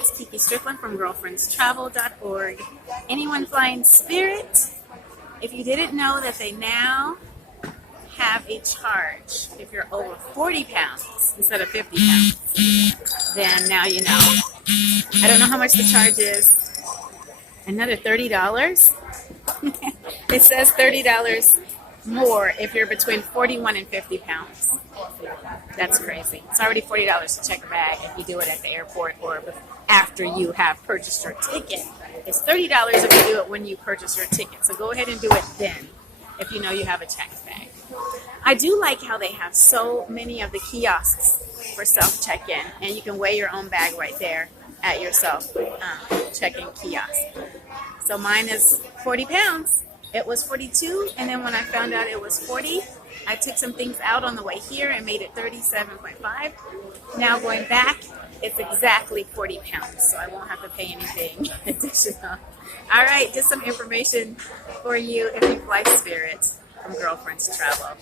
it's Kiki Strickland from girlfriendstravel.org. Anyone flying Spirit? If you didn't know that they now have a charge if you're over 40 pounds instead of 50 pounds, then now you know. I don't know how much the charge is. Another $30? It says $30 more if you're between 41 and 50 pounds. That's crazy. It's already $40 to check a bag if you do it at the airport or after you have purchased your ticket. It's $30 if you do it when you purchase your ticket. So go ahead and do it then if you know you have a checked bag. I do like how they have so many of the kiosks for self-check-in, and you can weigh your own bag right there at your self-check-in kiosk. So mine is 40 pounds. It was 42, and then when I found out it was 40, I took some things out on the way here and made it 37.5. Now going back, it's exactly 40 pounds, so I won't have to pay anything additional. All right, just some information for you if you fly Spirit from Girlfriends Travel.